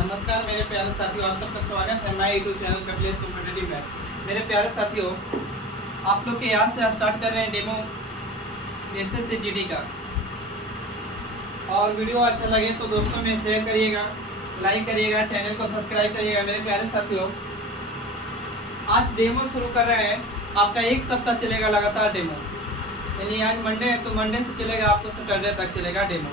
नमस्कार मेरे प्यारे साथियों, आप सबका स्वागत है हमारे YouTube channel Kapilesh competitive math. मेरे प्यारे साथियों, आप लोग के यहाँ से स्टार्ट कर रहे हैं डेमो एसएससी जीडी का। और वीडियो अच्छा लगे तो दोस्तों में शेयर करिएगा, लाइक करिएगा, चैनल को सब्सक्राइब करिएगा। मेरे प्यारे साथियों, आज डेमो शुरू कर रहे हैं। आपका एक सप्ताह चलेगा लगातार डेमो, यानी आज मंडे है तो मंडे से चलेगा, आपको सैटरडे तक चलेगा डेमो।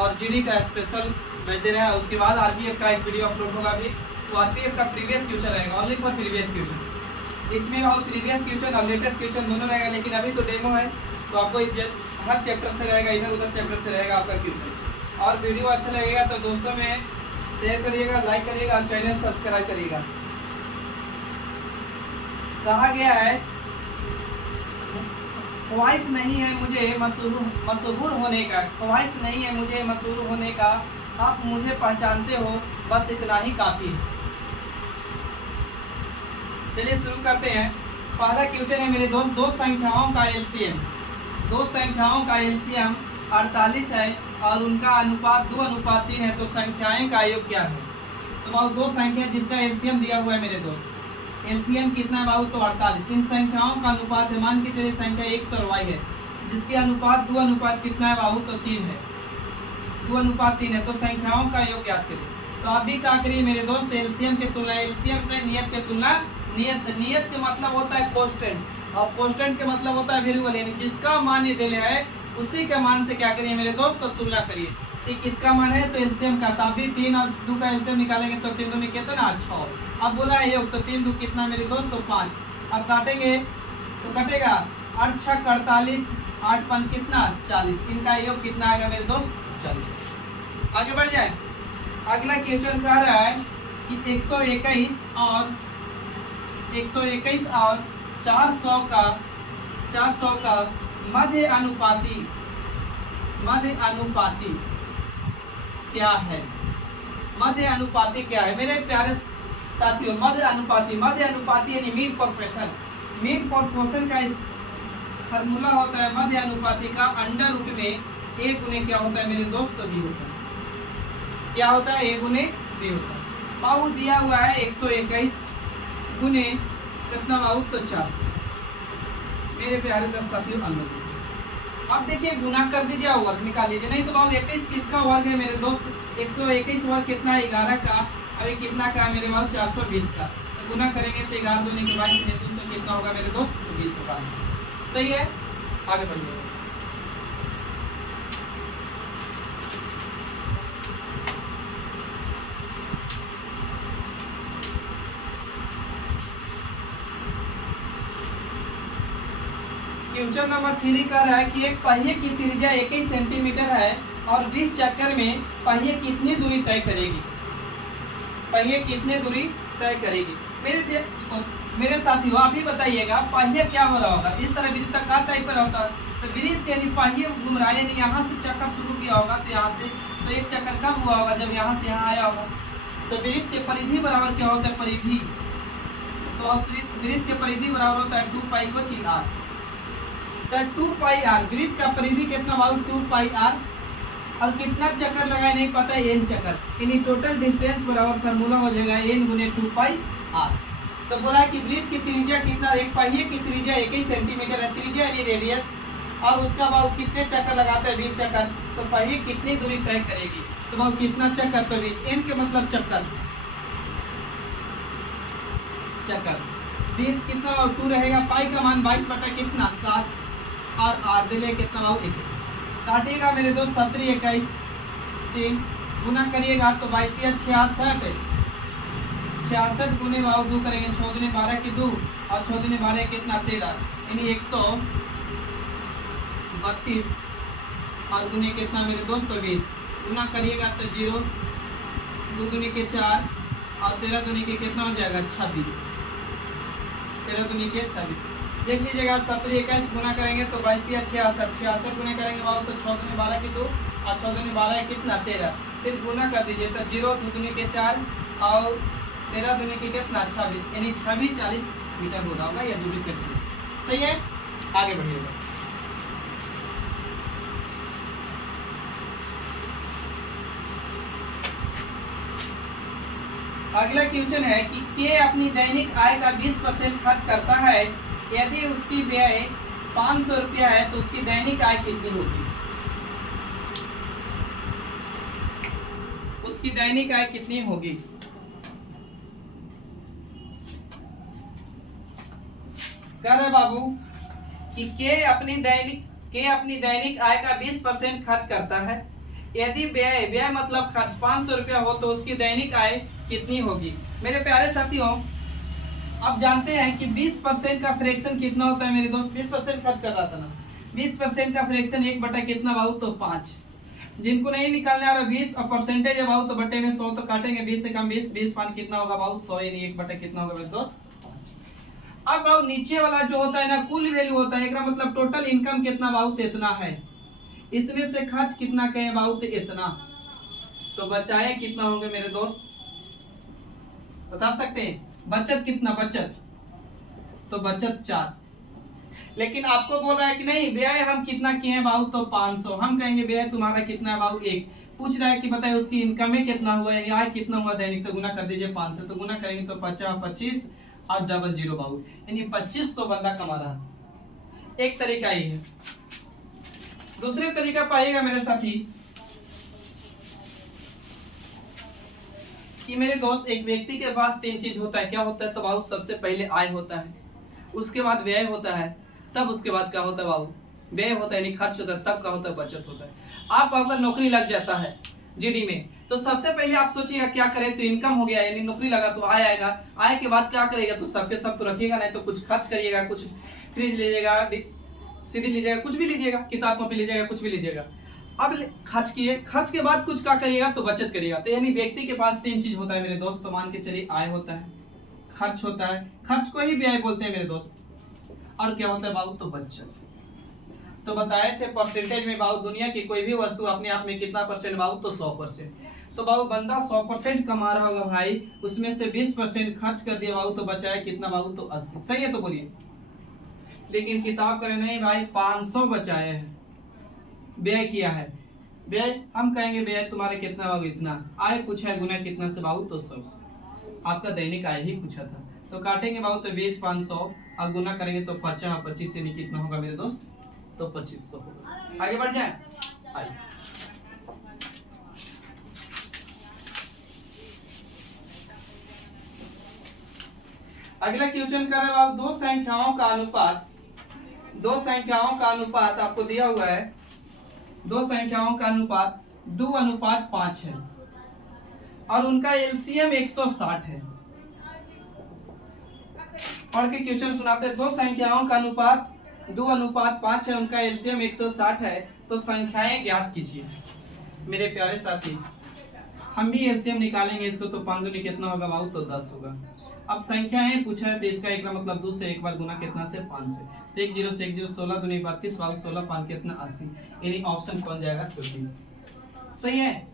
और जीडी का स्पेशल बैच दे रहे हैं। उसके बाद आरपीएफ का एक वीडियो अपलोड होगा अभी, तो आरपीएफ का प्रीवियस क्वेश्चन रहेगा, ओनली फॉर प्रीवियस क्वेश्चन। इसमें और प्रीवियस क्वेश्चन और लेटेस्ट क्वेश्चन दोनों रहेगा, लेकिन अभी तो डेमो है तो आपको हर चैप्टर से रहेगा, इधर उधर चैप्टर से रहेगा आपका क्वेश्चन। और वीडियो अच्छा लगेगा तो दोस्तों में शेयर करिएगा, लाइक करिएगा और चैनल सब्सक्राइब करिएगा। कहा गया है, ख्वाहिश नहीं है मुझे मशहूर होने का, ख्वाहिश नहीं है मुझे मशहूर होने का, आप मुझे पहचानते हो, बस इतना ही काफी है। चलिए शुरू करते हैं। पहला क्वेश्चन है मेरे दोस्त, दो संख्याओं का एलसीएम 48 है और उनका अनुपात 2:3 है, तो संख्याएं का योग क्या है? तो बाबू दो संख्या जिसका एलसीएम दिया हुआ है मेरे दोस्त, एलसीएम कितना है बाबू? तो 48। इन संख्याओं का अनुपात है, मान के चलिए संख्या x और y है, जिसके अनुपात 2:3 कितना है बाबू? तो 3 है, 2:3 है, तो संख्याओं का योग याद करिए। तो आप भी क्या करिए मेरे दोस्त, एलसीएम के तुलना, एलसीएम से नियत के तुलना नियत से। नियत के मतलब होता है कांस्टेंट, और कांस्टेंट के मतलब होता है वेरिएबल, यानी जिसका मान ये दिया है उसी के मान से क्या करिए मेरे दोस्त, तो तुलना करिए कि किसका मान है। तो एलसीएम का, तो अभी 3 और 2 का एलसीएम निकालेंगे तो 3 दूनी कितना? 6। अब बोला है योग, तो 3 2 कितना मेरे दोस्त? तो 5। अब काटेंगे तो कटेगा 8 6 48, 8 5 कितना? 40। इनका योग कितना आएगा मेरे दोस्त? 40। आगे बढ़ जाए। अगला क्वेश्चन कह रहा है कि 121 और 400 का मध्य अनुपाती क्या है? मध्य अनुपाती क्या है मेरे प्यारे साथियों? मध्य अनुपाती यानी मीन प्रोपोर्शन। मीन प्रोपोर्शन का इस फार्मूला होता है मध्य अनुपाती का, अंडर रूट में a गुने क्या होता है मेरे दोस्त? तो b होता है। क्या होता है? a गुने b होता है। बाबू दिया हुआ है 121 गुने कितना बाबू? तो 400। मेरे प्यारे दोस्त साथियों, अंदर अब देखिए गुना कर दीजिए और वर्ग निकाल लीजिए। नहीं तो बाबू 21 किसका वर्ग है मेरे दोस्त? 121 वर्ग कितना है? 11 का। अभी कितना का है मेरे बाबू? 420 का। तो गुना करेंगे तो 11 दूनी के 22 200 कितना होगा मेरे दोस्त? तो 20 होगा। सही है, आगे बढ़िए। क्वेश्चन नंबर 3 कर रहा है कि एक पहिए की त्रिज्या 21 सेंटीमीटर है और 20 चक्कर में पहिए कितनी दूरी तय करेगी? पहिए कितनी दूरी तय करेगी? मेरे साथियों, आप ही बताइएगा पहिया क्या हो रहा होगा? इस तरह वृत्ताकार टाइप पर होता है, तो वृत्त यानी पहिए घूम रहा है, यानी यहाँ से चक्कर शुरू किया होगा तो यहाँ से, तो एक चक्कर कब हुआ होगा? जब यहाँ से यहाँ आया होगा। तो वृत्त के परिधि बराबर क्या होता है? परिधि। तो वृत्त के परिधि बराबर होता है 2 पाई को चिन्ह r। 2 पाई r, वृत्त का परिधि कितना बाबू? 2 पाई r। और कितना चक्कर लगाए नहीं पता है, n चक्कर, यानी टोटल डिस्टेंस बराबर फार्मूला हो जाएगा n गुने 2 पाई r। तो बोला है कि वृत्त की त्रिज्या कितना? एक पहिए की त्रिज्या 21 सेंटीमीटर है, त्रिज्या यानी रेडियस, और उसका बाबू कितने चक्कर लगाता है? 20 चक्कर। तो पहिए कितनी दूरी तय करेगी? तो बाबू कितना चक्कर? तो 20। n के मतलब चक्कर, 20 कितना? 2 रहेगा, पाई का मान 22 बटा कितना? 7, और r दिले कितना बाबू? 21। काटिएगा मेरे दोस्त 17 21 3, गुना करिएगा तो 22 66, 66 गुने बाबू 2 करेंगे, 6 दूनी 12 की 2 और 6 दूनी 12 कितना? 13, यानी 132 और गुने कितना मेरे दोस्त? तो 20। गुना करिएगा तो 0, 2 दूनी के 4 और 13 दूनी के कितना हो जाएगा? 26, 13 दूनी के 26। देख लीजिएगा 17 21 गुना करेंगे तो 22 66 गुने करेंगे बाबू तो 6 दूनी 12 की 2 और 6 दूनी 12 कितना? 13। फिर गुना कर दीजिए तो 0, 2 दूनी के 4 और 13 दूनी के कितना? 26, यानी 40 मीटर हो रहा होगा या दूरी से। सही है, आगे बढ़िएगा। अगला क्वेश्चन है कि के अपनी दैनिक आय का 20% खर्च करता है। यदि उसकी व्यय 500 रुपया है तो उसकी दैनिक आय कितनी होगी? उसकी दैनिक आय कितनी होगी? कह रहे बाबू कि के अपनी दैनिक आय का 20% खर्च करता है। यदि व्यय मतलब खर्च 500 रुपया हो तो उसकी दैनिक आय कितनी होगी? मेरे प्यारे साथियों, आप जानते हैं कि 20% का फ्रैक्शन कितना होता है मेरे दोस्त? 20% खर्च कर रहा था ना, 20% का फ्रैक्शन 1 बटा कितना बाबू? तो 5। जिनको नहीं निकालने आ रहा 20 और परसेंटेज है बाबू तो बटे में 100 तो काटेंगे 20 से कम 20, 20 पान कितना होगा बाबू? 100, यानी 1 बटा कितना होगा मेरे दोस्त? 5। अब बाबू नीचे वाला जो होता है ना कुल वैल्यू होता है, एकरा मतलब टोटल इनकम कितना बाबू? तो इतना है। इसमें से खर्च कितना कहें बाबू? तो इतना। तो बचाए कितना होंगे मेरे दोस्त? बता सकते हैं? बचत कितना? बचत तो बचत 4। लेकिन आपको बोल रहा है कि नहीं व्यय हम कितना किए हैं बाबू? तो 500। हम कहेंगे व्यय तुम्हारा कितना है बाबू? 1। पूछ रहा है कि बताइए उसकी इनकम में कितना हुआ, यानी आय कितना हुआ दैनिक? तो गुना कर दीजिए 5 से। तो गुना करेंगे तो 50 25 और डबल 0 बाबू, यानी 2500 बंदा कमा रहा है। एक तरीका ये है। दूसरे तरीका पाइएगा मेरे साथी कि मेरे दोस्त एक व्यक्ति के पास 3 चीज होता है। क्या होता है? तो बाबू सबसे पहले आय होता है, उसके बाद व्यय होता है, तब उसके बाद क्या होता है बाबू? व्यय होता है यानी खर्च होता है, तब क्या होता है? बचत होता है। आप अगर नौकरी लग जाता है जीडी में तो सबसे पहले आप सोचिएगा क्या करें? तो इनकम हो गया, यानी नौकरी लगा तो आय आएगा। आय के बाद क्या करेगा? तो सबके सब तो रखिएगा नहीं, तो कुछ खर्च करिएगा, कुछ फ्रिज लीजिएगा, सीडी लीजिएगा, कुछ भी लीजिएगा, किताब कॉपी लीजिएगा, कुछ भी लीजिएगा। अब खर्च किए, खर्च के बाद कुछ क्या करिएगा? तो बचत करिएगा। तो यानी व्यक्ति के पास 3 चीज होता है मेरे दोस्त। तो मान के चलिए आय होता है, खर्च होता है, खर्च को ही व्यय बोलते हैं मेरे दोस्त, और क्या होता है बाबू? तो बचत। तो बताए थे परसेंटेज में बाबू दुनिया की कोई भी वस्तु अपने आप में कितना परसेंट बाबू? तो 100%। तो बाबू बंदा 100% कमा रहा होगा भाई, उसमें से 20% खर्च कर दिया बाबू तो बचाया कितना बाबू? तो 80। सही है? तो बोलिए। लेकिन किताब करें नहीं भाई, 500 बचाए हैं, व्यय किया है। व्यय हम कहेंगे व्यय तुम्हारे कितना बाबू? इतना। आय पूछा है गुना कितना से बाबू? तो 100 से। आपका दैनिक आय ही पूछा था। तो काटेंगे बाबू तो 20 500 और गुना करेंगे तो 50 25 से कितना होगा मेरे दोस्त? तो 2500 होगा। आगे बढ़ जाए। आइए अगला क्वेश्चन कर रहे हैं बाबू, दो संख्याओं का अनुपात आपको दिया हुआ है। दो संख्याओं का अनुपात 2:5 है और उनका एलसीएम 160 है। पढ़ के क्वेश्चन सुनाते हैं। दो संख्याओं का अनुपात 2:5 है, उनका एलसीएम 160 है, तो संख्याएं ज्ञात कीजिए। मेरे प्यारे साथी, हम भी एलसीएम निकालेंगे इसको। तो 5 दूनी कितना होगा बाबू? तो 10 होगा। अब संख्याएं पूछा है तो इसका एक मतलब 2 से एक बार गुना कितना से? 5 से। तो 1 0 से 1 0, 16 दूनी 32 बाबू, 16 5 कितना? 80। यानी ऑप्शन कौन जाएगा? तो डी। सही है?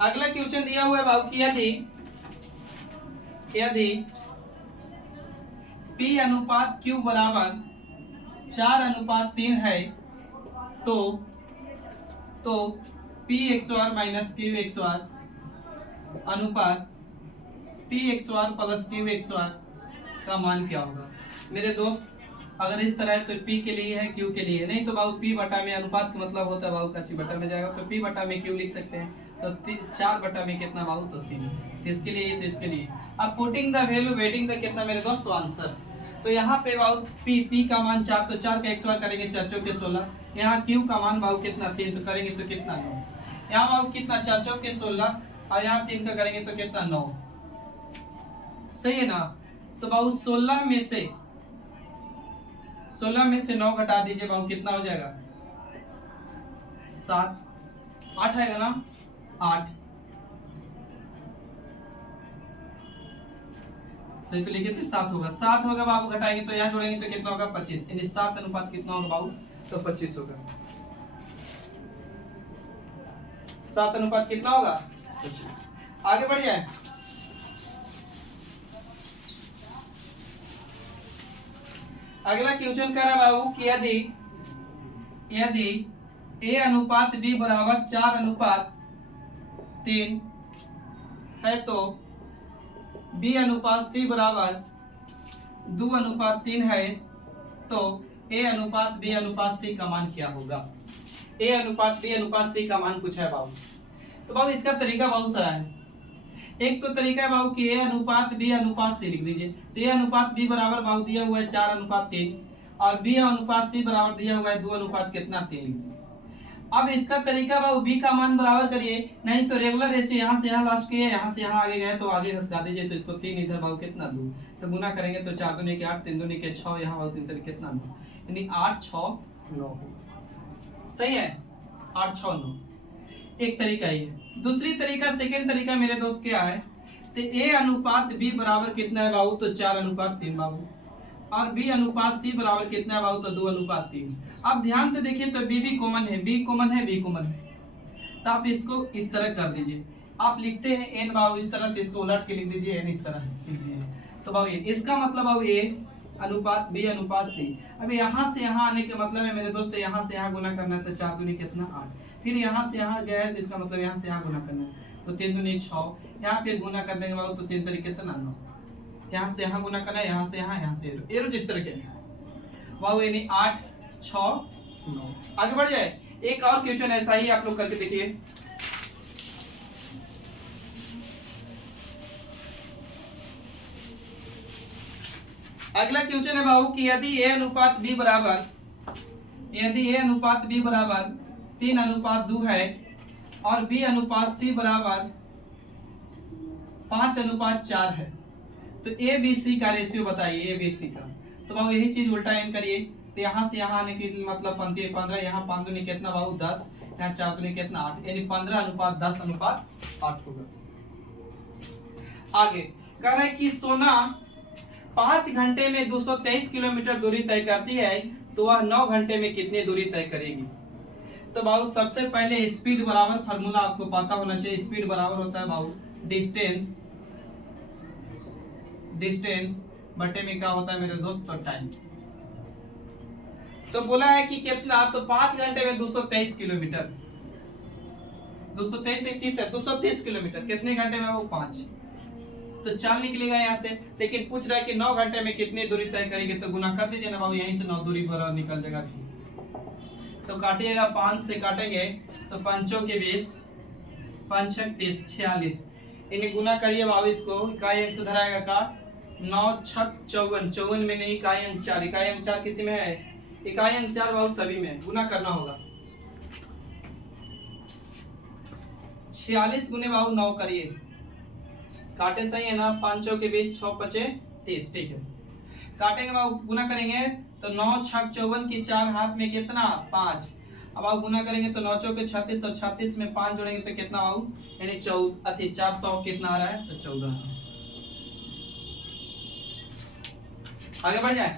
अगला क्वेश्चन दिया हुआ है बाबू कि यदि P अनुपात Q बराबर 4:3 है तो P XOR minus Q XOR अनुपात P XOR plus Q XOR का मान क्या होगा? मेरे दोस्त अगर इस तरह है तो P के लिए है, Q के लिए नहीं। तो बाबू P बटा में अनुपात का मतलब होता है बाबू का बटा में जाएगा, तो P बटा में Q लिख सकते हैं। तो 4 बटा में कितना बाबू? तो 3। तो इसके लिए तो इसके लिए अब putting the value waiting the कितना मेरे दोस्त? तो आंसर। तो यहाँ पे बाबू P का मान 4, तो 4 का XOR करेंगे 4 चौके 16। यहाँ Q का मान बाबू कितना? 3, तो करेंगे तो कितना? 9। यहाँ बाबू कितना? 4 चौके 16 और यहाँ 3 का करेंगे तो कितना? 9। सही है ना? तो बाबू 16 में से 9 घटा दीजिए बाबू, कितना हो जाएगा? 7। 8 आएगा ना? 8। सही तो लिखे थे 7 होगा। 7 होगा बाबू, घटाएंगे तो यहाँ जोड़ेंगे तो कितना होगा? 25। यानी 7 अनुपात कितना होगा बाबू? तो 25 होगा। 7 अनुपात कितना होगा? 25। आगे बढ़ जाए। अगला क्वेश्चन कह रहा बाबू कि यदि यदि ए अनुपात बी बराबर 4:3 है तो बी अनुपात सी बराबर 2:3 है तो ए अनुपात बी अनुपात सी का मान क्या होगा। ए अनुपात बी अनुपात सी का मान पूछा है बाबू। तो बाबू इसका तरीका बहुत सारा है। एक तो तरीका है बाबू कि ए अनुपात बी अनुपात सी लिख दीजिए। तो ए अनुपात बी बराबर बाबू दिया हुआ है 4:3 और बी अनुपात सी बराबर दिया हुआ है 2:3 लिख दीजिए। अब इसका तरीका बाबू बी का मान बराबर करिए, नहीं तो रेगुलर रेशियो यहाँ से यहाँ लास्ट किए, यहाँ से यहाँ आगे गए तो आगे घसका दीजिए। तो इसको 3 इधर बाबू कितना 2, तो गुना करेंगे तो 4 दूनी के 8, 3 दूनी के 6, यहाँ बाबू 3 तरीके कितना 9, यानी 8 6 9। सही है, 8 6 9 एक तरीका ये है। दूसरी तरीका सेकंड तरीका मेरे दोस्त क्या है, तो ए अनुपात बी बराबर कितना है बाबू, तो 4:3 बाबू, और बी अनुपात सी बराबर कितना है बाबू, तो 2:3। अब ध्यान से देखिए तो बी भी कॉमन है, बी कॉमन है, बी कॉमन है, तो आप इसको इस तरह कर दीजिए। आप लिखते हैं एन बाबू इस तरह, तो इसको उलट के लिख दीजिए एन इस तरह लिख दीजिए। तो बाबू ये इसका मतलब बाबू ए अनुपात बी अनुपात सी। अब यहाँ से यहाँ आने का मतलब है मेरे दोस्त यहाँ से यहाँ गुना करना है, तो 4 दूनी कितना 8, फिर यहाँ से यहाँ गया है तो इसका मतलब यहाँ से यहाँ गुना करना है, तो 3 दूनी 6, यहाँ फिर गुना कर देंगे बाबू तो 3 तरीके कितना 9, यहाँ से यहाँ गुना करना है, यहाँ से यहाँ, यहाँ से एरो जिस तरह के बाबू यानी 8 6 9। आगे बढ़ जाए, एक और क्वेश्चन ऐसा ही आप लोग करके देखिए। अगला क्वेश्चन है बाबू कि यदि ए अनुपात बी बराबर 3:2 है और बी अनुपात सी बराबर 5:4 है तो ए बी सी का रेशियो बताइए, ए बी सी का। तो बाबू यही चीज उल्टा एन करिए, तो यहाँ से यहाँ आने की मतलब 15, यहाँ 5 दूनी कितना बाबू 10, यहाँ 4 दूनी कितना 8, यानी 15:10:8 होगा। आगे कह रहा है कि सोना 5 घंटे में 223 किलोमीटर दूरी तय करती है तो वह 9 घंटे में कितनी दूरी तय करेगी। तो बाबू सबसे पहले स्पीड बराबर फार्मूला आपको पता होना चाहिए। स्पीड बराबर होता है बाबू डिस्टेंस बटे में क्या होता है मेरे दोस्त, तो टाइम। तो बोला है कि कितना, तो 5 घंटे में 223 किलोमीटर, 223 एक 30 है, 230 किलोमीटर कितने घंटे में वो 5, तो 4 निकलेगा यहाँ से। लेकिन पूछ रहा है कि 9 घंटे में कितनी दूरी तय करेगी, तो गुना कर दीजिए ना बाबू, यहीं से 9 दूरी बराबर निकल जाएगा। तो काटिएगा, 5 से काटेंगे तो 5 के 20, 5 30 46, इन्हें गुना करिए बाबू इसको, इकाई अंक से धराएगा का 9 6 54, 54 में नहीं, इकाई अंक 4, इकाई अंक 4 किसी में है, इकाई अंक 4 बाबू सभी में गुना करना होगा। 46 गुने बाबू 9 करिए, काटे सही है ना, 5 के 20 6 5 30, ठीक है। काटेंगे बाबू, गुना करेंगे तो 9 6 54 की 4 हाथ में कितना 5, अब आप गुना करेंगे तो 9 चौके 36 और 36 में 5 जोड़ेंगे तो कितना बाबू, यानी 400 कितना आ रहा है, तो 14। आगे बढ़ जाए।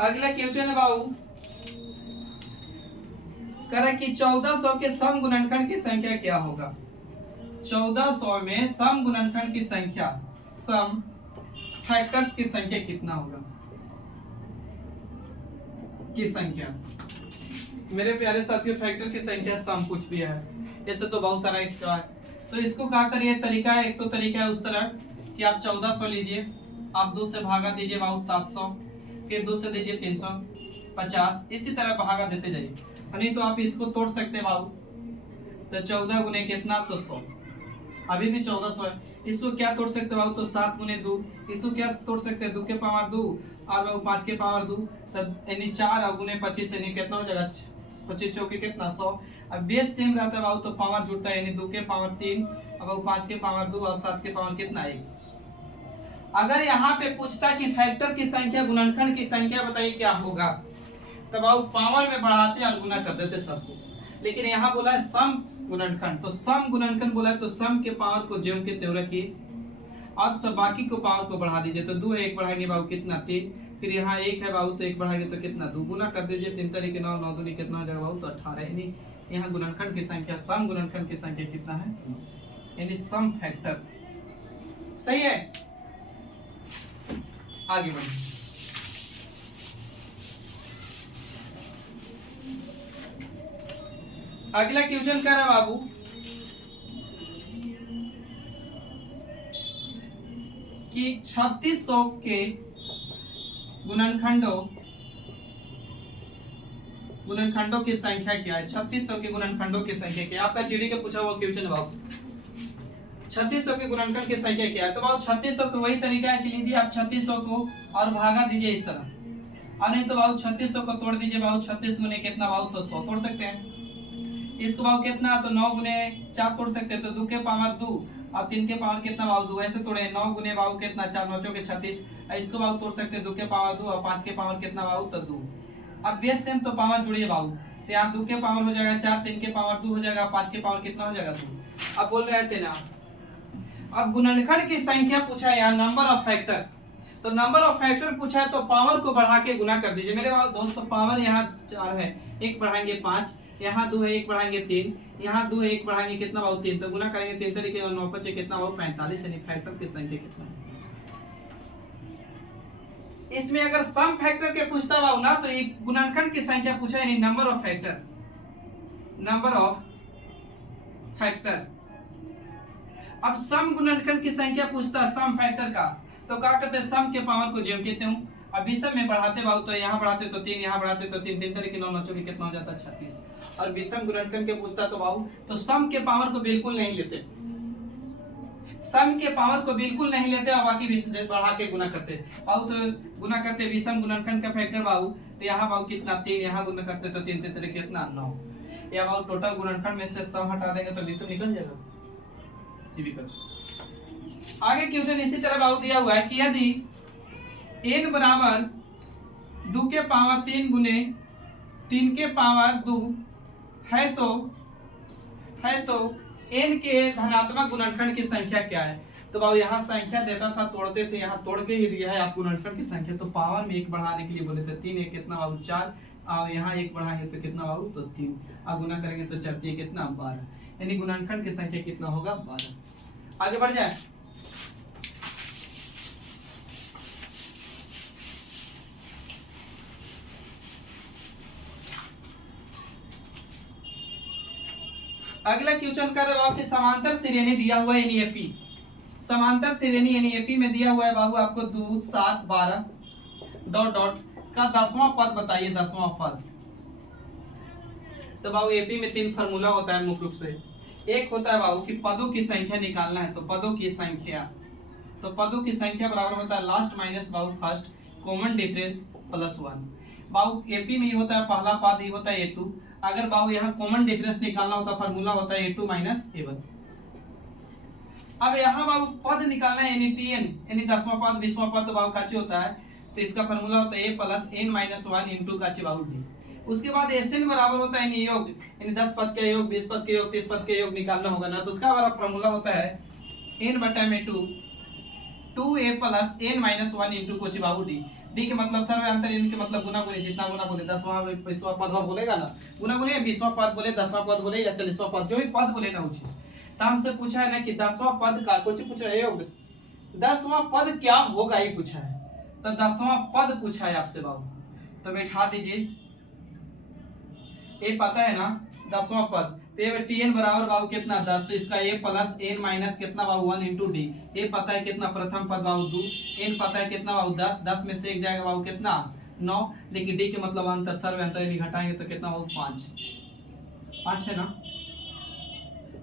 अगला क्वेश्चन है बाबू, कह रहा है कि 1400 के सम गुणनखंड की संख्या क्या होगा। 1400 में सम गुणनखंड की संख्या, सम फैक्टर्स की संख्या कितना होगा, की संख्या। मेरे प्यारे साथियों, फैक्टर की संख्या सम पूछ दिया है, ऐसे तो बहुत सारा इसका है। तो इसको क्या करिए, तरीका है, एक तो तरीका है उस तरह कि आप 1400 लीजिए, आप 2 से भागा दीजिए बाबू 700, फिर 2 से दीजिए 350, इसी तरह भागा देते जाइए। नहीं तो आप इसको तोड़ सकते हैं बाबू, तो 14 गुने कितना, तो 100, अभी भी 1400 है। इसको क्या तोड़ सकते बाबू, तो 7 गुने 2, इसको क्या तोड़ सकते हैं, 2 के पावर 2 और बाबू 5 के पावर 2, यानी 4 और गुने 25, यानी कितना हो जाएगा 25 चौके कितना 100। अब बेस सेम रहता है बाबू तो पावर जुड़ता है, यानी 2 के पावर 3 और 5 के पावर 2 और 7 के पावर कितना 1। अगर यहाँ पे पूछता कि फैक्टर की संख्या गुणनखंड की संख्या बताइए क्या होगा, तब बाबू पावर में बढ़ाते और गुना कर देते सबको। लेकिन यहाँ बोला है सम गुणनखंड, तो सम गुणनखंड बोला है तो सम के पावर को ज्यों के त्यों रखिए और सब बाकी को पावर को बढ़ा दीजिए। तो 2 1 बढ़ाएंगे बाबू कितना 3, फिर यहाँ 1 है बाबू, तो 1 बढ़ाएंगे तो कितना 2, गुना कर दीजिए 3 तरीके 9, 9 दूनी कितना हो जाएगा बाबू, तो 18। यानी यहाँ गुणनखंड की संख्या, सम गुणनखंड की संख्या कितना है, यानी सम फैक्टर। सही है, आगे बढ़िए। अगला क्वेश्चन कर रहा बाबू, कि 3600 के गुणनखंडों की संख्या क्या है। 3600 के गुणनखंडों की संख्या क्या है, आपका जीडी का पूछा हुआ क्वेश्चन है बाबू। 3600 के गुणनखंड की संख्या क्या है, तो बाबू 3600 का वही तरीका है कि लीजिए आप 3600 को और भागा दीजिए इस तरह, और नहीं तो बाबू 3600 को तोड़ दीजिए बाबू, 36 गुने कितना बाबू, तो 100 तोड़ सकते हैं। इसको बाबू कितना, तो 9 गुने 4 तोड़ सकते हैं, तो 2 के पावर 2 और 3 के पावर कितना बाबू 2, ऐसे तोड़े। 9 गुने बाबू कितना 4, 9 चौके 36, इसको बाबू तोड़ सकते हैं 2 के पावर 2 और 5 के पावर कितना बाबू, तो 2। अब बेस सेम तो पावर जुड़िए बाबू, तो यहाँ 2 के पावर हो जाएगा 4, 3 के पावर 2 हो जाएगा, 5 के पावर कितना हो जाएगा 2। अब बोल रहे थे ना, अब गुणनखंड की संख्या पूछा है यहाँ, नंबर ऑफ फैक्टर, तो नंबर ऑफ फैक्टर पूछा है तो पावर को बढ़ा के गुना कर दीजिए मेरे दोस्तों। पावर यहाँ 4 है, 1 बढ़ाएंगे 5, यहाँ 2 है 1 बढ़ाएंगे 3, यहाँ 2 है 1 बढ़ाएंगे कितना बाबू 3, तो गुना करेंगे 3 तरीके 9 5 कितना बाबू 45, यानी फैक्टर की संख्या कितना है। इसमें अगर सम फैक्टर के पूछता बाबू ना, तो ये गुणनखंड की संख्या पूछा है, यानी number of factor, number of factor. अब सम गुणनखंड की संख्या पूछता है सम फैक्टर का, तो क्या करते हैं, सम के पावर को जोड़ देते हूं। अब विषम में बढ़ाते बाबू, तो यहाँ बढ़ाते तो 3, यहाँ बढ़ाते तो 3, 3 तरीके 9 9 चौके कितना हो जाता है 36। और विषम गुणनखंड के पूछता तो बाबू, तो सम के पावर को बिल्कुल नहीं लेते, सम के पावर को बिल्कुल नहीं लेते और बाकी बढ़ा के गुना करते बाबू। तो गुना करते विषम गुणनखंड का फैक्टर बाबू, तो यहाँ बाबू कितना 3, यहाँ गुना करते तो 3 3 तरीके कितना 9। या बाबू टोटल गुणनखंड में से सम हटा देंगे तो विषम निकल जाएगा। आगे क्वेश्चन इसी तरह बाबू दिया हुआ है कि यदि n बराबर 2 के पावर 3 गुने 3 के पावर 2 है तो n के धनात्मक गुणनखंड की संख्या क्या है। तो बाबू यहाँ संख्या देता था, तोड़ते थे, यहाँ तोड़ के ही दिया है आप गुणनखंड की संख्या, तो पावर में 1 बढ़ाने के लिए बोले थे 3 1 कितना बाबू 4, और यहाँ 1 बढ़ाएंगे तो कितना बाबू, तो 3, और गुना करेंगे तो 4 3 कितना 12, यानी गुणनखंड की संख्या कितना होगा 12। आगे बढ़ जाए। अगला क्वेश्चन कर रहे हो कि समांतर श्रेणी दिया हुआ है एनईएपी, समांतर श्रेणी एनईएपी में दिया हुआ है बाबू आपको 2 7 12 डॉट डॉट का 10वां पद बताइए, 10वां पद। तो बाबू एपी में 3 फार्मूला होता है मुख्य रूप से। एक होता है बाबू कि पदों की संख्या निकालना है, तो पदों की संख्या, तो पदों की संख्या बराबर होता है लास्ट माइनस बाबू फर्स्ट कॉमन डिफरेंस प्लस 1। बाबू एपी में ये होता है पहला पद, ये होता है a2। अगर बाबू यहाँ कॉमन डिफरेंस निकालना होता है, फार्मूला होता है a2 माइनस a1। अब यहाँ बाबू पद निकालना है, यानी tn, यानी 10वां पद 20वां पद, तो बाबू काची होता है, तो इसका फार्मूला होता है a plus n minus 1 into काची बाबू d। उसके बाद Sn बराबर होता है यानी योग, यानी 10 पद के योग, 20 पद के योग, 30 पद के योग निकालना होगा ना, तो उसका हमारा फार्मूला होता है n बटा में 2a plus n minus 1 into कोची बाबू d। d के मतलब सर्वांतर, n के मतलब गुना गुनी, जितना गुना बोले 10वां 20वां पद बोलेगा ना, गुना गुनी 20वां पद बोले, 10वां पद बोले या 40वां पद, जो भी पद बोले ना वो चीज। तो हमसे पूछा है ना कि 10वां पद का कुछ पूछ रहे योग, 10वां पद क्या होगा ये पूछा है, तो 10वां पद पूछा है आपसे बाबू, तो बैठा दीजिए। ये पता है ना 10वां पद, तो ये tn बराबर बाबू कितना 10, तो इसका a प्लस n माइनस कितना बाबू 1 इंटू डी। ये पता है कितना प्रथम पद बाबू 2, n पता है कितना बाबू 10, 10 में से एक जाएगा बाबू कितना 9, लेकिन d के मतलब अंतर सर्व अंतर यानी घटाएंगे तो कितना बाबू 5 है ना,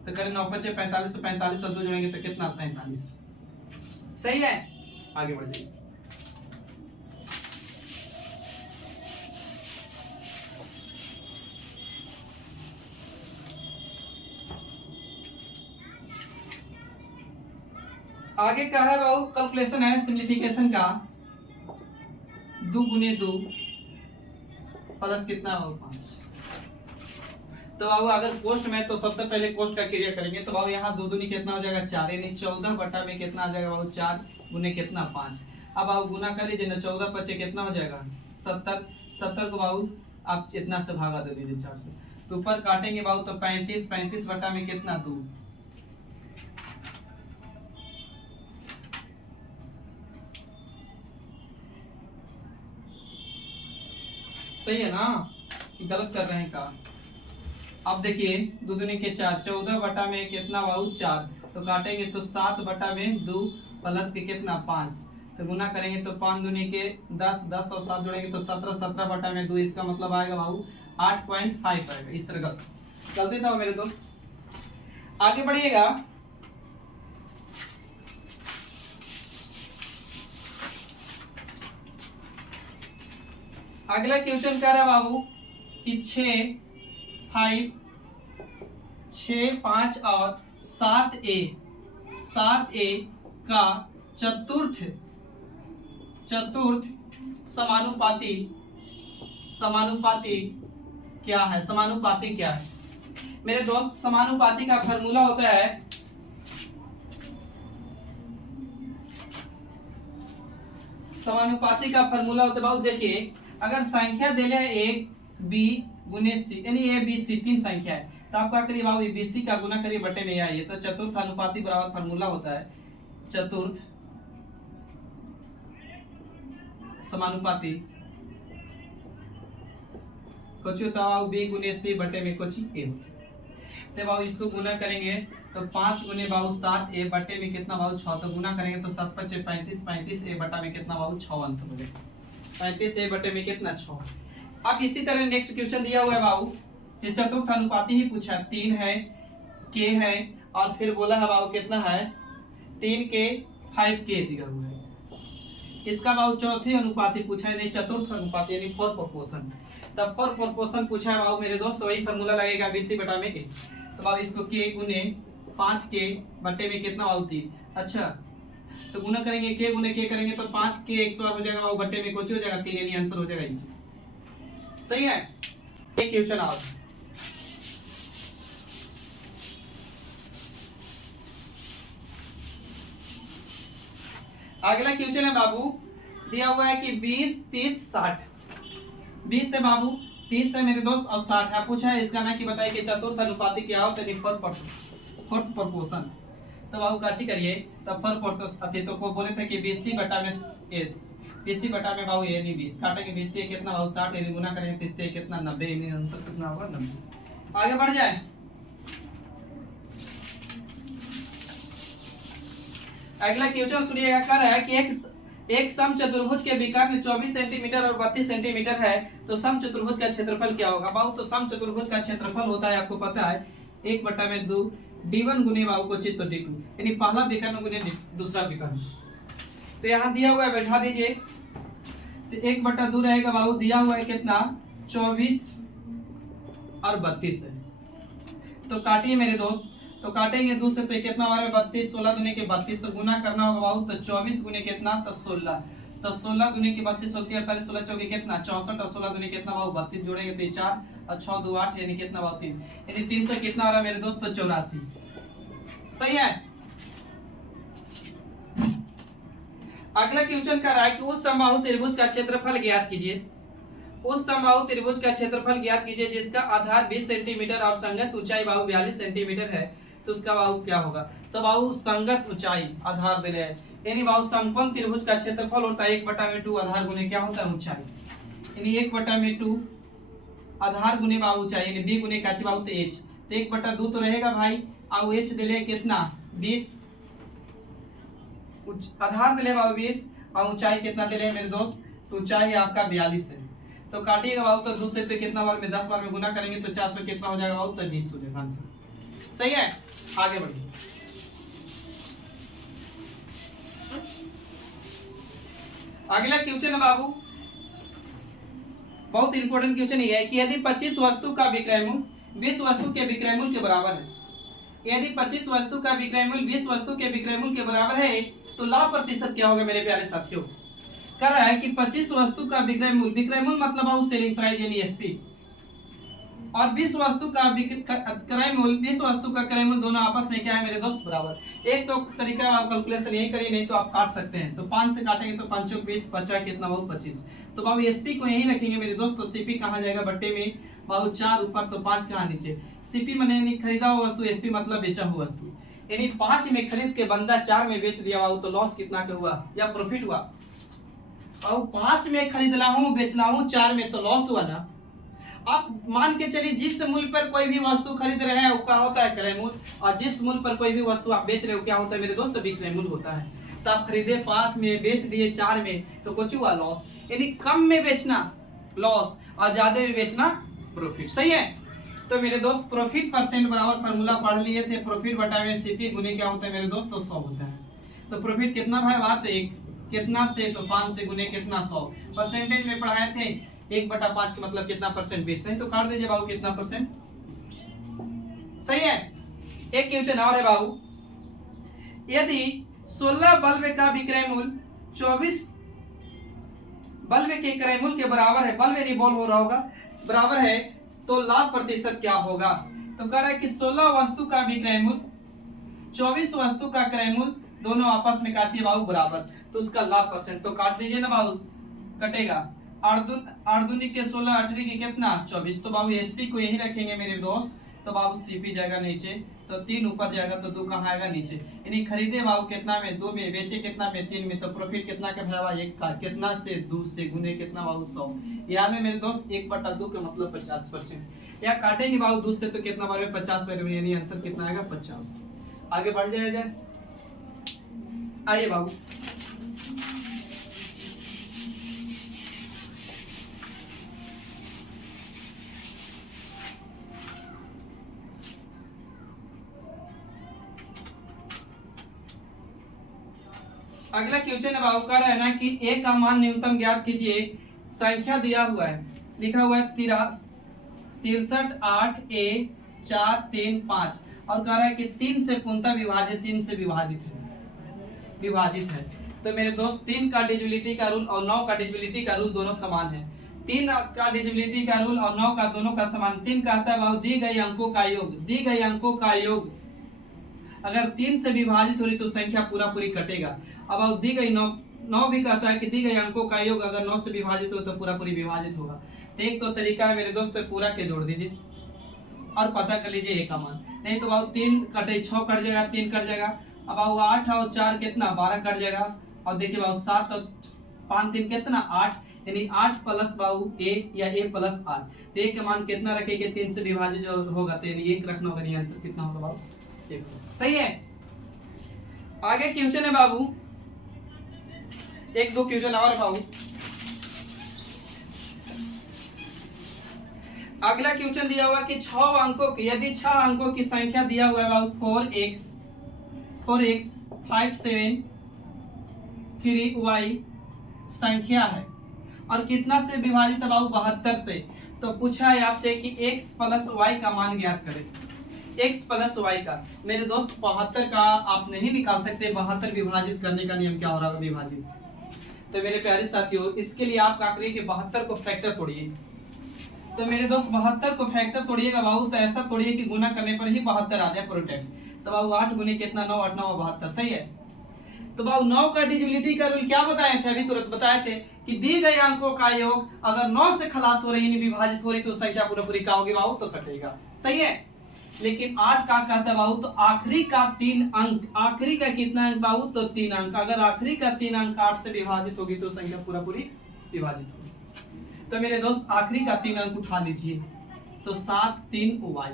तो करें 9 5 45, 45 और 2 जोड़ेंगे तो कितना 47। सही है, आगे बढ़ जाइए। आगे का है बाबू कैलकुलेशन है सिंप्लीफिकेशन का, 2 गुने 2 प्लस कितना बाबू 5। तो बाबू अगर कोष्ट में, तो सबसे पहले कोष्ट का क्रिया करेंगे, तो बाबू यहाँ 2 दूनी कितना हो जाएगा 4, यानी 14 बटा में कितना आ जाएगा बाबू 4 गुने कितना 5। अब आप गुना कर लीजिए ना, 14 पचे कितना हो जाएगा 70। 70 को बाबू आप इतना से भागा दे दीजिए 4 से, तो ऊपर काटेंगे बाबू तो 35, 35 बटा में कितना 2। सही है ना कि गलत कर रहे हैं का? अब देखिए 2 दूनी के 4, 14 बटा में कितना बाबू 4, तो काटेंगे तो 7 बटा में 2 प्लस के कितना 5, तो गुना करेंगे तो 5 दूनी के 10, 10 और 7 जोड़ेंगे तो 17, 17 बटा में 2, इसका मतलब आएगा बाबू 8.5 आएगा। इस तरह का गलती था मेरे दोस्त। आगे बढ़िएगा, अगला क्वेश्चन कह रहा है बाबू कि 6, 5 और 7a का चतुर्थ समानुपाती क्या है? समानुपाती क्या है मेरे दोस्त? समानुपाती का फॉर्मूला होता है बाबू देखिए, अगर संख्या दिले है एक b गुने c, यानी a b c 3 संख्या है, तो आप क्या करिए बाबू b c का गुना करिए बटे में आइए, तो चतुर्थ अनुपाती बराबर फॉर्मूला होता है चतुर्थ समानुपाती कोची होता है b गुने c बटे में कोची a होता है। तो बाबू इसको गुना करेंगे तो 5 गुने बाबू 7 a बटे में कितना बाबू 6, तो गुना करेंगे तो 7 5 35, 35 a बटा में कितना बाबू 6 आंसर हो जाएगा। 35 a बटे में कितना 6। अब इसी तरह नेक्स्ट क्वेश्चन दिया हुआ है बाबू, ये चतुर्थ अनुपाती ही पूछा, 3 है k है और फिर बोला है बाबू कितना है 3k 5k दिया हुआ है। इसका बाबू चौथी अनुपाती पूछा है, नहीं चतुर्थ अनुपाती यानी 4 प्रोपोर्शन। तब 4 प्रोपोर्शन पूछा है बाबू मेरे दोस्त, वही फॉर्मूला लगेगा bc बटा में k। तो बाबू इसको k गुने 5k बटे में कितना बाबू 3। अच्छा तो गुना करेंगे k गुने k करेंगे तो 5k 100 हो जाएगा बाबू बटे में कुछ हो जाएगा 3, यानी आंसर हो जाएगा ये। सही है। एक क्वेश्चन आओ, अगला क्वेश्चन है बाबू, दिया हुआ है कि 20, 30, 60। 20 से बाबू 30 से मेरे दोस्त और 60 है पूछा है, इसका ना कि बताइए कि चतुर्थ अनुपाती क्या होता है, फोर्थ प्रोपोर्शन। तो बाबू काची करिए तब पर पोर्टोस तो को बोले थे कि 20 बटा में s, 20 बटा में बाबू यानी 20 काटेंगे 20 से कितना बाबू 60, यानी गुना करेंगे 30 से कितना 90, यानी आंसर कितना होगा 90। आगे बढ़ जाए, अगला क्वेश्चन सुनिएगा। कह रहा है कि एक सम चतुर्भुज के विकर्ण 24 सेंटीमीटर और 32 सेंटीमीटर है, तो सम चतुर्भुज का क्षेत्रफल क्या होगा बाबू? तो सम चतुर्भुज का क्षेत्रफल होता है आपको पता है 1 बटा में 2 d1 गुने बाबू को चित्त d2, यानी पहला विकर्ण गुने दूसरा विकर्ण। तो यहाँ दिया हुआ है बैठा दीजिए, तो 1 बटा 2 रहेगा बाबू, दिया हुआ है कितना 24 और 32 है। तो काटिए मेरे दोस्त, तो काटेंगे 2 से तो कितना हमारे 32, 16 दुने के 32, तो गुना करना होगा बाबू, तो 24 गुने कितना तो 16, तो 16 दुने के 32 होती है 48, 16 चौके कितना 64 और 16 दुने कितना बाबू 32, जोड़ेंगे तो 4 और 6 2 8, यानी कितना बाबू 3, यानी 300 कितना आ रहा है मेरे दोस्त तो 84। सही है। अगला क्वेश्चन कर रहा है कि उस समबाहु त्रिभुज का क्षेत्रफल ज्ञात कीजिए। उस समबाहु त्रिभुज का क्षेत्रफल ज्ञात कीजिए जिसका आधार 20 सेंटीमीटर और संगत ऊंचाई बाहु 42 सेंटीमीटर है, तो उसका बाहु क्या होगा? तो बाहु संगत ऊंचाई आधार दिले है, यानी बाहु समकोण त्रिभुज का क्षेत्रफल होता है 1 बटा में 2 आधार गुने क्या होता है ऊंचाई, यानी 1 बटा में 2 आधार गुने बाहु ऊंचाई, यानी b गुने काची बाहु तो h, तो 1 बटा 2 तो रहेगा भाई, और h दिले कितना 20, आधार दिले बाबू 20 और ऊंचाई कितना दिले मेरे दोस्त, तो ऊंचाई आपका 42 है। तो काटिएगा बाबू तो 2 से तो कितना बार में 10 बार में गुना करेंगे तो 400 कितना हो जाएगा बाबू तो 20 हो जाएगा आंसर। सही है। आगे बढ़िए, अगला क्वेश्चन है बाबू, बहुत इंपॉर्टेंट क्वेश्चन ये है कि यदि 25 वस्तु का विक्रय मूल्य 20 वस्तु के विक्रय मूल्य के बराबर है, यदि 25 वस्तु का विक्रय मूल्य 20 वस्तु के विक्रय मूल्य के बराबर है, तो लाभ प्रतिशत क्या होगा मेरे प्यारे साथियों? कह रहा है कि 25 वस्तु का विक्रय मूल्य मतलब सेलिंग प्राइस यानी एसपी, और विश्व वस्तु का क्रय मूल्य, विश्व वस्तु का क्रय मूल्य दोनों आपस में क्या है मेरे दोस्त, बराबर। एक तो तरीका आप कैलकुलेशन यही करिए, नहीं तो आप काट सकते हैं। तो 5 से काटेंगे तो 5 चौक 20, बचा कितना बाबू 25। तो बाबू एसपी को यही रखेंगे मेरे दोस्त। तो सीपी कहाँ जाएगा बट्टे में बाबू 4 ऊपर तो 5 कहाँ नीचे। सीपी माने खरीदा हुआ वस्तु, एसपी मतलब बेचा हुआ वस्तु। यानी 5 में खरीद के बंदा 4 में बेच दिया बाबू, तो लॉस कितना का हुआ या प्रॉफिट हुआ। और 5 में खरीद रहा हूँ बेच रहा हूँ 4 में, तो लॉस हुआ ना। आप मान के चलिए जिस मूल्य पर कोई भी वस्तु खरीद रहे हैं वो क्या होता है, क्रय मूल्य। और जिस मूल्य पर कोई भी वस्तु आप बेच रहे हो क्या होता है मेरे दोस्त, विक्रय मूल्य होता है। तो आप खरीदे 5 में बेच दिए 4 में, तो कुछ हुआ लॉस। यानी कम में बेचना लॉस और ज्यादा में बेचना प्रॉफिट, सही है। तो मेरे दोस्त प्रॉफिट परसेंट बराबर फॉर्मूला पढ़ लिए थे, प्रॉफिट बटा में सीपी गुने क्या होता है मेरे दोस्त, तो 100 होता है। तो प्रॉफिट कितना भाई बात, एक कितना से, तो 5 से गुने कितना 100। परसेंटेज में पढ़ाए थे 1/5 का मतलब कितना परसेंट बेचते हैं, तो काट दीजिए बाबू कितना परसेंट, 20%, सही है। एक क्वेश्चन और है बाबू, यदि 16 बल्ब का विक्रय मूल्य 24 बल्ब के क्रय मूल्य के बराबर है, बल्ब नहीं बॉल हो रहा होगा, बराबर है, तो लाभ प्रतिशत क्या होगा। तो कह रहा है कि 16 वस्तु का विक्रय मूल्य 24 वस्तु का क्रय मूल्य दोनों आपस में काटिए बाबू बराबर, तो उसका लाभ परसेंट। तो काट दीजिए ना बाबू, कटेगा 8 दूनी के 16, 8 के कितना 24। तो बाबू एसपी को यही रखेंगे मेरे दोस्त। तो बाबू सीपी जाएगा नीचे, तो 3 ऊपर जाएगा, तो 2 कहाँ आएगा नीचे। यानी खरीदे बाबू कितना में, 2 में, बेचे कितना में, 3 में। तो प्रॉफिट कितना का भाई 1 का, कितना से 2 से गुने कितना बाबू 100। याद है मेरे दोस्त 1/2 का मतलब 50%। या काटेंगे बाबू 2 से तो कितना बार में 50 बार में, यानी आंसर कितना आएगा 50। आगे बढ़ जाए, आइए बाबू। अगला क्वेश्चन है बाबू, कह रहा है ना कि ए का मान न्यूनतम ज्ञात कीजिए। संख्या दिया हुआ है, लिखा हुआ है 63 8 a 4 3 5, और कह रहा है कि 3 से पूर्णतः विभाजित, 3 से विभाजित है। तो मेरे दोस्त 3 का डिविजिबिलिटी का रूल और 9 का डिविजिबिलिटी का रूल दोनों समान है। 3 का डिविजिबिलिटी का रूल और 9 का दोनों का समान। 3 कहता है बाबू दी गई अंकों का योग, दी गई अंकों का योग अगर 3 से विभाजित हो रही तो संख्या पूरा पूरी कटेगा। अब दी गई 9 भी कहता है कि दी गई अंकों का योग अगर 9 से विभाजित हो तो पूरा पूरी विभाजित होगा। तो एक तो तरीका है मेरे दोस्त, पूरा के जोड़ दीजिए और पता कर लीजिए एक का मान। नहीं तो बाबू 3 कटे 6 कट जाएगा, 3 कट जाएगा। अब बाबू 8 और 4 कितना 12 कट जाएगा। और देखिए बाबू 7 और 5 3 कितना 8, यानी 8 प्लस बाबू a या a प्लस r। तो a का मान कितना रखेंगे, 3 से विभाजित जो होगा तो यानी 1 रखना होगा। आंसर कितना होगा बाबू, 1। सही है। आगे क्वेश्चन है बाबू, 1-2 क्वेश्चन और बाबू। अगला क्वेश्चन दिया हुआ कि 6 अंकों की, यदि 6 अंकों की संख्या दिया हुआ है बाबू 4x 5 7 3y संख्या है और कितना से विभाजित है बाबू 72 से। तो पूछा है आपसे कि x प्लस y का मान ज्ञात करें। x प्लस y का मेरे दोस्त 72 का आप नहीं निकाल सकते, 72 विभाजित करने का नियम क्या हो रहा है, विभाजित। तो मेरे प्यारे साथियों इसके लिए आप क्या करिए कि 72 को फैक्टर तोड़िए। तो मेरे दोस्त 72 को फैक्टर तोड़िएगा बाबू, तो ऐसा तोड़िए कि गुना करने पर ही 72 आ जाए प्रोडक्ट। तो बाबू 8 गुने कितना 9, 8 9 72, सही है। तो बाबू 9 का डिविजिबिलिटी का रूल क्या बताए थे, अभी तुरंत बताए थे कि दी गई अंकों का योग अगर 9 से खलास हो रही, विभाजित हो रही, तो संख्या पूरा पूरी क्या होगी बाबू, तो कटेगा, सही है। लेकिन 8 का कहता है बाबू तो आखिरी का 3 अंक, आखिरी का कितना अंक बाबू, तो 3 अंक। अगर आखिरी का 3 अंक 8 से विभाजित होगी तो संख्या पूरा पूरी विभाजित होगी। तो मेरे दोस्त आखिरी का 3 अंक उठा लीजिए, तो 7 3 y।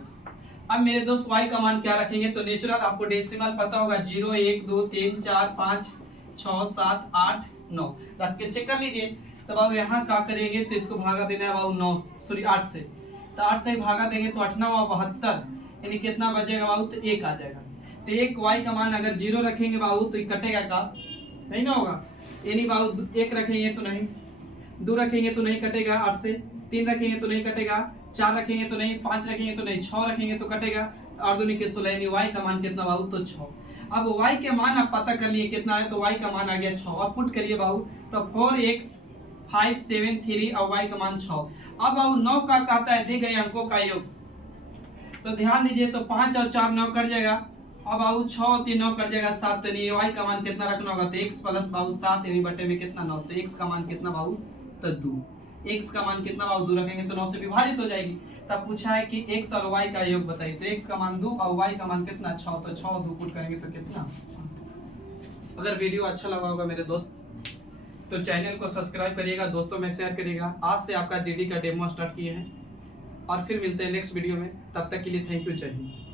अब मेरे दोस्त y का मान क्या रखेंगे, तो नेचुरल आपको डेसिमल पता होगा 0 1 2 3 4 5 6 7 8 9 रख के चेक कर लीजिए। तो बाबू यहाँ क्या करेंगे, तो इसको भागा देना है बाबू 9 सॉरी 8 से। तो 8 से भागा देंगे तो 8 9 72, यानी कितना बचेगा बाबू, तो 1 आ जाएगा। तो एक y का मान अगर 0 रखेंगे बाबू तो ये कटेगा का नहीं ना होगा, यानी बाबू 1 रखेंगे तो नहीं, 2 रखेंगे तो नहीं कटेगा 8 से, 3 रखेंगे तो नहीं कटेगा, 4 रखेंगे तो नहीं, 5 रखेंगे तो नहीं, 6 रखेंगे तो कटेगा। 8 दूनी के 16, यानी y का मान कितना बाबू, तो 6। अब y के मान आप पता कर लिए कितना है, तो y का मान आ गया 6। अब पुट करिए बाबू, तो 4x 573 और y का मान 6। अब बाबू 9 का कहता है दी गए अंकों का योग। तो ध्यान दीजिए, तो 5 और 4 9 कट जाएगा। अब बाबू 6 और 3 9 कट जाएगा 7। तो नहीं y का मान कितना रखना होगा, तो x प्लस बाबू 7 यानी बटे में कितना 9। तो x का मान कितना बाबू, तो 2। x का मान कितना बाबू 2 रखेंगे तो 9 से विभाजित हो जाएगी। तब पूछा है कि x और y का योग बताइए। तो x का मान 2 और y का मान कितना 6। तो 6 और 2 पुट करेंगे तो कितना। अगर वीडियो अच्छा लगा होगा मेरे दोस्त तो चैनल को सब्सक्राइब करिएगा, दोस्तों में शेयर करिएगा। आज से आपका जीडी का डेमो स्टार्ट किए हैं और फिर मिलते हैं नेक्स्ट वीडियो में। तब तक के लिए थैंक यू, जय हिंद।